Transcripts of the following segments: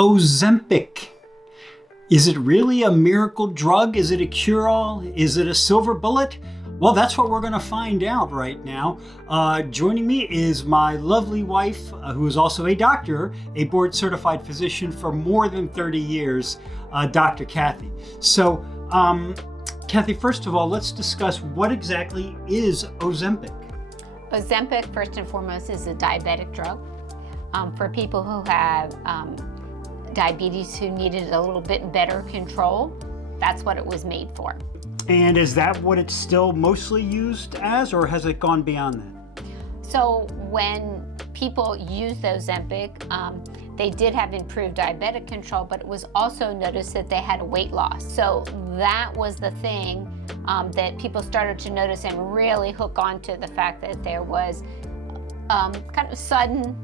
Ozempic. Is it really a miracle drug? Is it a cure-all? Is it a silver bullet? Well, that's what we're going to find out right now. Joining me is my lovely wife, who is also a doctor, a board-certified physician for more than 30 years, Dr. Kathy. So, Kathy, first of all, let's discuss what exactly is Ozempic. Ozempic, first and foremost, is a diabetic drug for people who have diabetes who needed a little bit better control. That's what it was made for. And is that what it's still mostly used as, or has it gone beyond that? So when people used Ozempic, they did have improved diabetic control, but it was also noticed that they had a weight loss. So that was the thing that people started to notice and really hook on to the fact that there was kind of sudden,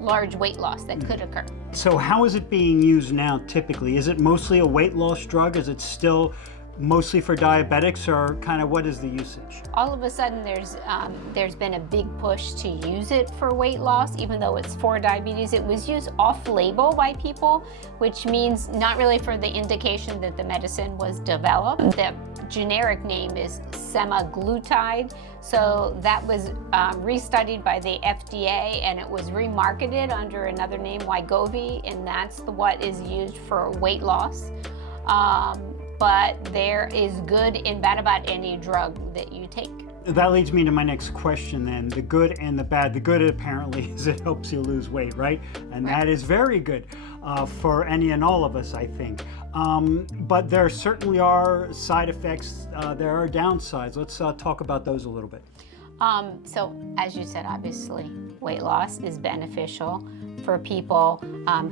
large weight loss that could occur. So how is it being used now typically? Is it mostly a weight loss drug? Is it still mostly for diabetics, or kind of what is the usage? All of a sudden there's been a big push to use it for weight loss, even though it's for diabetes. It was used off-label by people, which means not really for the indication that the medicine was developed. The generic name is semaglutide. So that was restudied by the FDA, and it was remarketed under another name, Wegovy, and that's what is used for weight loss. But there is good and bad about any drug that you take. That leads me to my next question then, the good and the bad. The good apparently is it helps you lose weight, right? And that is very good for any and all of us, I think. But there certainly are side effects, there are downsides. Let's talk about those a little bit. So as you said, obviously, weight loss is beneficial for people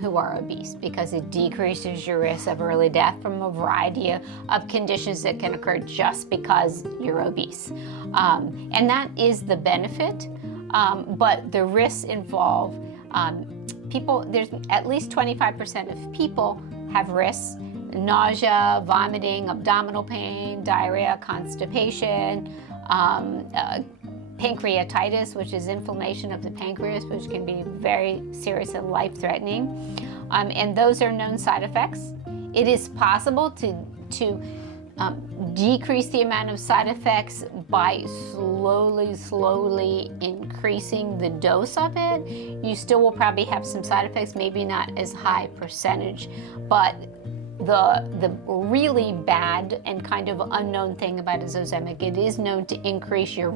who are obese because it decreases your risk of early death from a variety of conditions that can occur just because you're obese. And that is the benefit, but the risks involve there's at least 25% of people have risks: nausea, vomiting, abdominal pain, diarrhea, constipation, pancreatitis, which is inflammation of the pancreas, which can be very serious and life-threatening. And those are known side effects. It is possible to decrease the amount of side effects by slowly increasing the dose of it. You still will probably have some side effects, maybe not as high percentage, but the really bad and kind of unknown thing about Ozempic, it is known to increase your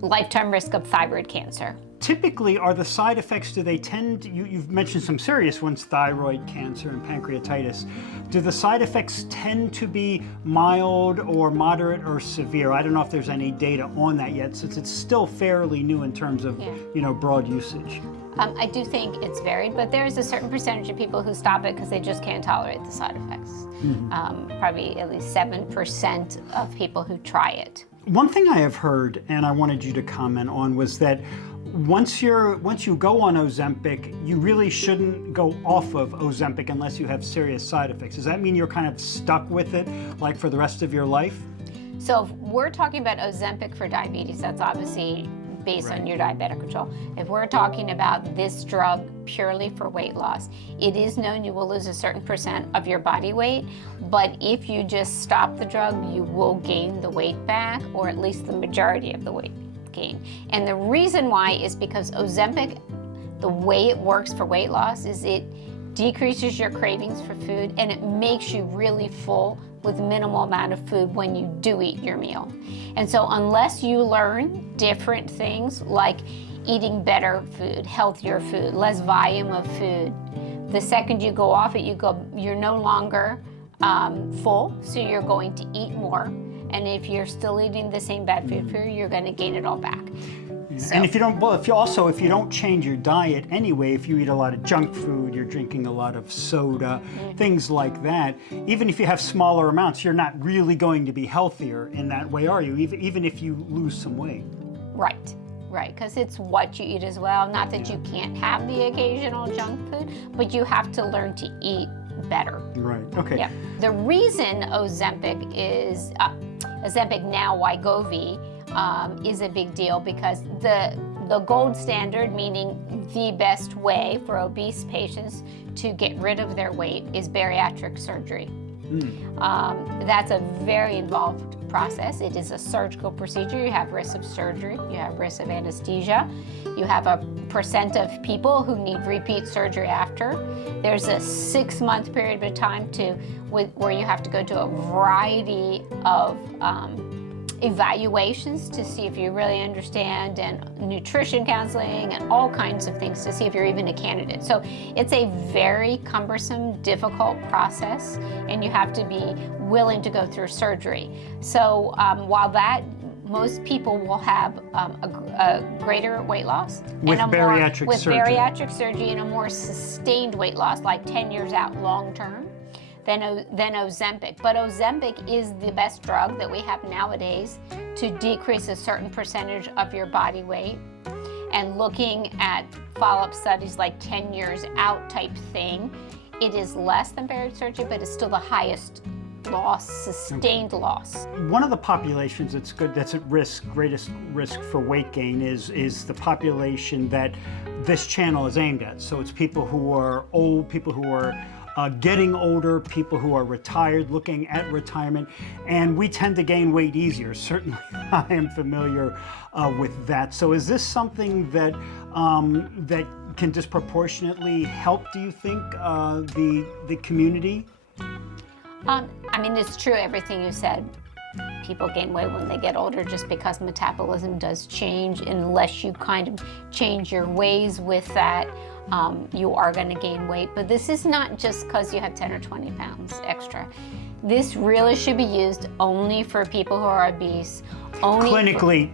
lifetime risk of thyroid cancer. Typically, are the side effects, do they tend, you've mentioned some serious ones, thyroid cancer and pancreatitis. Do the side effects tend to be mild or moderate or severe? I don't know if there's any data on that yet, since it's still fairly new in terms of, broad usage. I do think it's varied, but there is a certain percentage of people who stop it because they just can't tolerate the side effects. Probably at least 7% of people who try it. One thing I have heard, and I wanted you to comment on, was that once you go on Ozempic, you really shouldn't go off of Ozempic unless you have serious side effects. Does that mean you're kind of stuck with it, like for the rest of your life? So if we're talking about Ozempic for diabetes, that's obviously based on your diabetic control. If we're talking about this drug purely for weight loss, it is known you will lose a certain percent of your body weight, but if you just stop the drug, you will gain the weight back, or at least the majority of the weight gain. And the reason why is because Ozempic, the way it works for weight loss is it decreases your cravings for food, and it makes you really full with minimal amount of food when you do eat your meal. And so unless you learn different things like eating better food, healthier food, less volume of food, the second you go off it, you're no longer full, so you're going to eat more. And if you're still eating the same bad food, you're going to gain it all back. So. And if you don't change your diet anyway, if you eat a lot of junk food, you're drinking a lot of soda, things like that, even if you have smaller amounts, you're not really going to be healthier in that way, are you? Even if you lose some weight. Right, because it's what you eat as well. Not that you can't have the occasional junk food, but you have to learn to eat better. Right, okay. Yeah. The reason Ozempic now Wegovy, is a big deal because the the gold standard, meaning the best way for obese patients to get rid of their weight, is bariatric surgery. That's a very involved process. It is a surgical procedure. You have risk of surgery, you have risk of anesthesia, you have a percent of people who need repeat surgery after. There's a 6-month period of time where you have to go to a variety of evaluations to see if you really understand, and nutrition counseling and all kinds of things to see if you're even a candidate. So it's a very cumbersome, difficult process, and you have to be willing to go through surgery. So while that most people will have a greater weight loss with bariatric surgery and a more sustained weight loss, like 10 years out long term, than Ozempic. But Ozempic is the best drug that we have nowadays to decrease a certain percentage of your body weight. And looking at follow-up studies like 10 years out type thing, it is less than bariatric surgery, but it's still the highest loss, sustained loss. One of the populations that's at greatest risk for weight gain is the population that this channel is aimed at. So it's people who are old, people who are getting older, people who are retired, looking at retirement, and we tend to gain weight easier. Certainly, I am familiar with that. So, is this something that that can disproportionately help? Do you think the community? I mean, it's true everything you said. People gain weight when they get older just because metabolism does change. Unless you kind of change your ways with that, you are going to gain weight. But this is not just because you have 10 or 20 pounds extra. This really should be used only for people who are obese. Clinically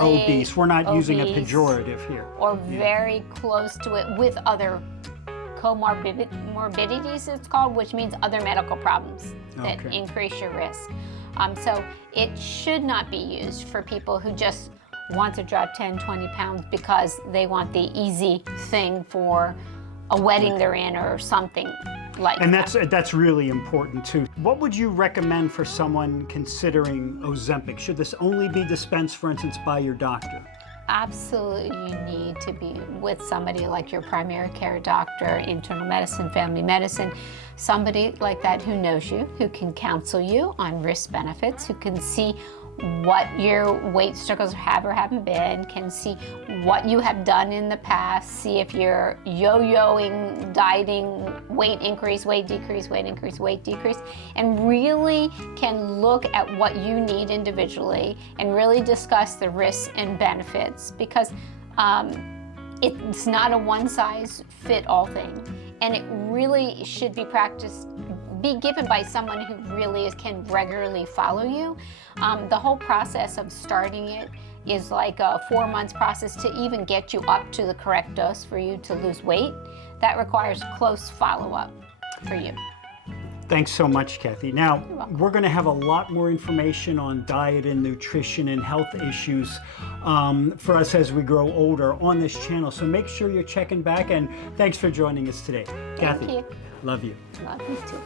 obese. We're not using a pejorative here. Or very close to it with other comorbidities, it's called, which means other medical problems that increase your risk. So it should not be used for people who just want to drop 10, 20 pounds because they want the easy thing for a wedding they're in or something like that. And that's really important too. What would you recommend for someone considering Ozempic? Should this only be dispensed, for instance, by your doctor? Absolutely, you need to be with somebody like your primary care doctor, internal medicine, family medicine, somebody like that who knows you, who can counsel you on risk benefits, who can see what your weight struggles have or haven't been, can see what you have done in the past, see if you're yo-yoing, dieting, weight increase, weight decrease, weight increase, weight decrease, and really can look at what you need individually and really discuss the risks and benefits, because it's not a one-size-fit-all thing, and it really should be given by someone who really can regularly follow you. The whole process of starting it is like a 4 months process to even get you up to the correct dose for you to lose weight. That requires close follow-up for you. Thanks so much, Kathy. Now, we're going to have a lot more information on diet and nutrition and health issues for us as we grow older on this channel. So make sure you're checking back, and thanks for joining us today. Kathy, Thank you. Love you. Love you too.